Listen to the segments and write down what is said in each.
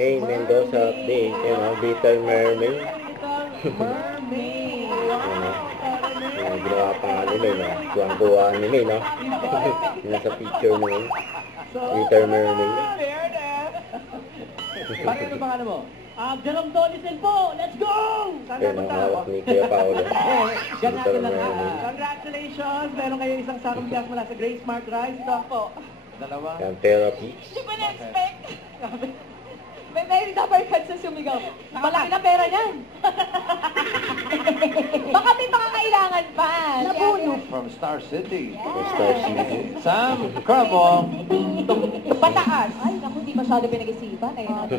May Mendoza update. Yan o, Little Mermaid. Yan, ginawa pa nga ni May, no? Kuwang-kuwa ni May, no? Yan nasa picture mo yun. Little Mermaid. Bakit ano pangalan mo? Jerome Dolison po! Let's go! Yan ang hawak ni Kuya Paolo. Little Mermaid. Congratulations! Meron kayo isang sakong biyak mula sa Grace Smart Rice. Ito po. Dalawa. Yan, therapy. Hindi ko na-expect. May very number cards sa sumigaw. Malaki na pera niyan. Baka may pangangailangan pa. Napuno. From Star City. Star City. Sam Crabo. Pataas. Ay, naku, di masyado pinag-isipan. Ayun natin.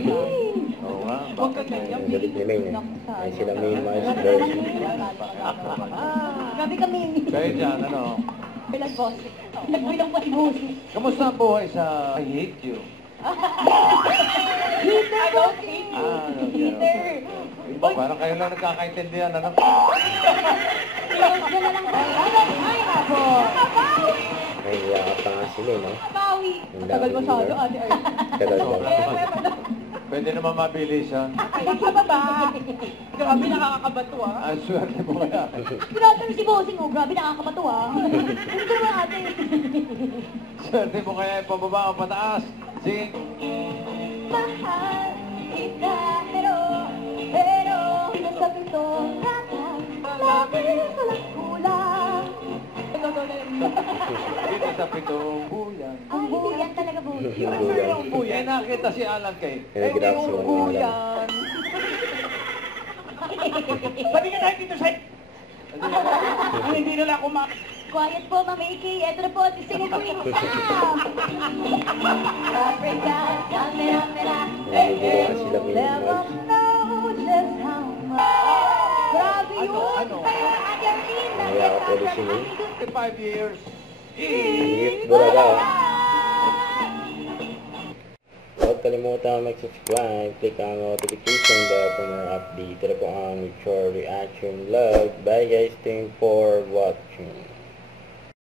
Oo nga. Huwag ka ganyan. Ang galit ni May, eh. Ay, sila May Miles Darcy. Grabe kami. Kayo dyan, ano? Bilang boss. Nagbilang pa si boss. Kamusta ang buhay sa I Hate You? Heater! I don't hate you. Heater! Iba, parang kayo lang nagkakaintindihan, ano? Yan na lang tayo. Ay, ako. Ay, yakap pa nga sila, no? Bawi. Tagal masyado, ate Ay. Tagal ba? Pwede naman mabilisan. Baka ba? Grabe, nakakabato ah. Ang swerte mo kaya. Grabe si Bossing, oh. Grabe, nakakabato ah. Ano ba ate? Swerte mo kaya ipababa ang pataas. Sige. Mahal kita, pero nasa pitong ratas, labis walang kulang. Dito sa pitong buyan. Ang buyan talaga, buyan. Buyan. Buyan. Nakita si Alan kay. Eh, grabs mo ang buyan. Sabi nga tayo dito sa... Ang hindi nila ako Quiet po, Ma'am Iki. Ito na po, sisingin ko yung isa. Africa, camera. Nagigila sila May Never Miles. know just how much. Grabe yun. Ano? Ate Arlene. Ang yakap ulit si May. 55 years. Hit Bulaga. Huwag kalimutan mag-subscribe, click ang notification bell for more update. Ito po ang Mature Reaction Vlog. Bye guys, thanks for watching.